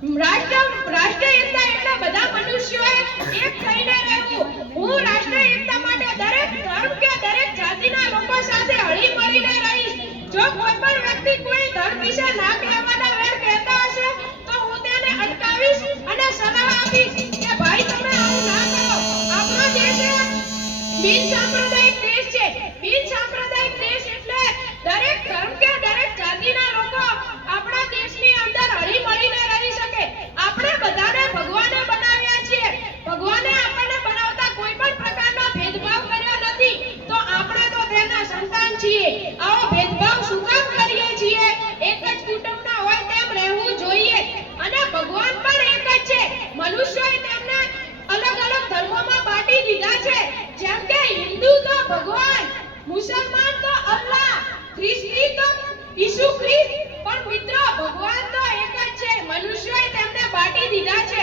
રાષ્ટ્ર એકતા એટલે બધા મનુષ્યોએ એક થઈને રહેવું। હું રાષ્ટ્ર એકતા માટે દરેક ધર્મ કે દરેક જાતિના લોકો સાથે હળી મળીને રહીશ। જો કોઈ પણ વ્યક્તિ કોઈ ધર્મ વિશે ના કહેવાના વેર કહેતા હશે તો હું તેને અટકાવીશ અને સલાહ આપીશ કે ભાઈ તમે આવું ના કરો। આપણો દેશ બિન સાંપ્રદાયિક દેશ છે। બિન સાંપ્રદાયિક દેશ એટલે દરેક ધર્મ કે દરેક જાતિના લોકો આપણા દેશની અંદર હળી મળીને રહી શકે। આપણે બધાને ભગવાને બનાવ્યા છીએ। ભગવાને આપણને બનાવતા કોઈ પણ પ્રકારનો ભેદભાવ કર્યો નથી, તો આપણે તો તેના સંતાન છીએ। આવો ભેદભાવ શું કામ કરીએ છીએ? એક જ કુટુંબના હોય તેમ રહેવું જોઈએ અને ભગવાન પણ એક જ છે। મનુષ્યોએ તેમને અલગ અલગ ધર્મોમાં બાંટી દીધા છે, જેમ કે હિન્દુ તો ભગવાન, મુસલમાન તો અલ્લાહ, ખ્રિસ્તી તો ઈસુ ખ્રિસ્ત, પણ મિત્રો ભગવાન તો એક જ છે। મનુષ્યોએ તેમને બાંટી દીધા છે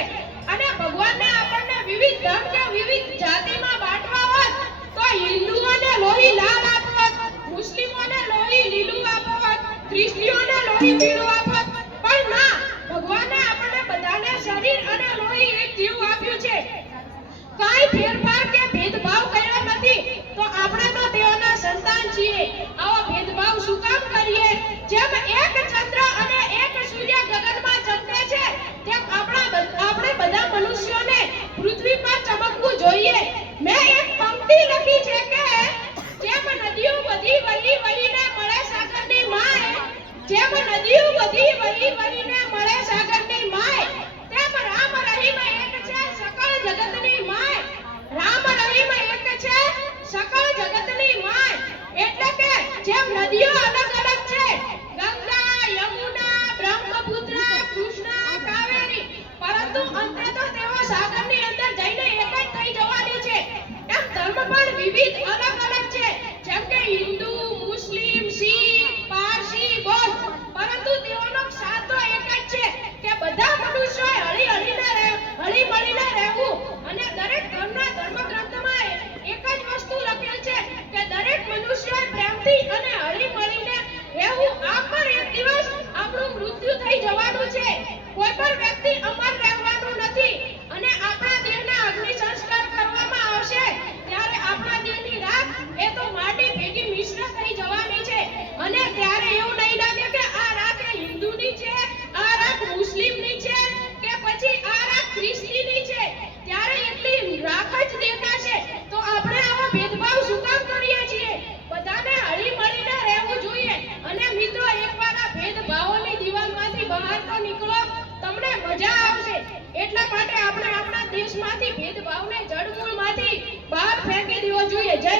અને ભગવાનને આપણને વિવિધ ધર્મ કે વિવિધ જાતિમાં બાંટવા હોત તો હિન્દુઓને લોહી લાલ આપવત, મુસ્લિમોને લોહી લીલું આપવત, ખ્રિસ્તીઓને લોહી પીળું આપવત, પણ ના, ભગવાને આપણને બધાને શરીર અને લોહી એક જીવ આપ્યું છે। કાઈ ફેરફાર કે ભેદભાવ કર્યો નથી, તો આપણે તો તેઓના સંતાન છીએ। આવો ભેદભાવ શું કામ કરીએ? જેમ એક ચંદ્ર અને એક સૂર્ય ગગનમાં ચમકે છે, તેમ આપણે બધા મનુષ્યોને પૃથ્વી પર ચમકવું જોઈએ। મેં એક પંક્તિ લખી છે કે જેમ નદીઓ બધી વહી વહીને મળે સાગરની માય, જેમ નદીઓ બધી વહી વહીને મળે સાગરની માય, તેમ રામ રહીમ એક છે સકળ જગતની માય। રામ રહીમ એક છે સકળ જગતની માય, એટલે કે જેમ નદીઓ અલગ અલગ છે, ગંગા, યમુના, બ્રહ્મપુત્રા, કૃષ્ણા, કાવેરી, પરંતુ અંતે તો તેઓ સાગરની અંદર જઈને એક જ થઈ જવાની છે। એમ ધર્મ પણ વિવિધ અલગ અલગ છે, જેમ કે હિન્દુ, મુસ્લિમ, શીખ, પારસી, બૌદ્ધ, પરંતુ તેઓનો સાર તો એક જ છે કે બધા મનુષ્યોએ હળી મળીને રહેવું। અને દરેક ધર્મના ધર્મગ્રંથમાં એક જ વસ્તુ લખેલ છે કે દરેક મનુષ્યોએ પ્રેમથી અને હળી મળીને રહેવું। આ પણ એક દિવસ આપણું મૃત્યુ થઈ જવાનું છે। કોઈ પણ વ્યક્તિ અમર રહેવાનું નથી અને આપણા દેહના અગ્નિ સંસ્કાર કરવામાં આવશે ત્યારે આપણા દેહની રાખ એ તો માટી ભેગી મિશ્ર થઈ જવાની છે અને ત્યારે એવું નહીં લાગે કે આ રાખ એ હિન્દુની છે, આ રાખ મુસ્લિમની છે કે પછી આ રાખ ખ્રિસ્તીની છે, ત્યારે એટલી રાખ જ દેખાશે। તો આપણે આવો ભેદભાવ શું કામ કરીએ છીએ? બધાને હળી મળીને રહેવું જોઈએ। અને મિત્રો એકવાર આ ભેદભાવોની દીવાલમાંથી બહાર તો નીકળો, તમને મજા આવશે। એટલા માટે આપણે આપણા દેશમાંથી ભેદભાવને જડમૂળમાંથી બહાર ફેંકી દેવો જોઈએ। જય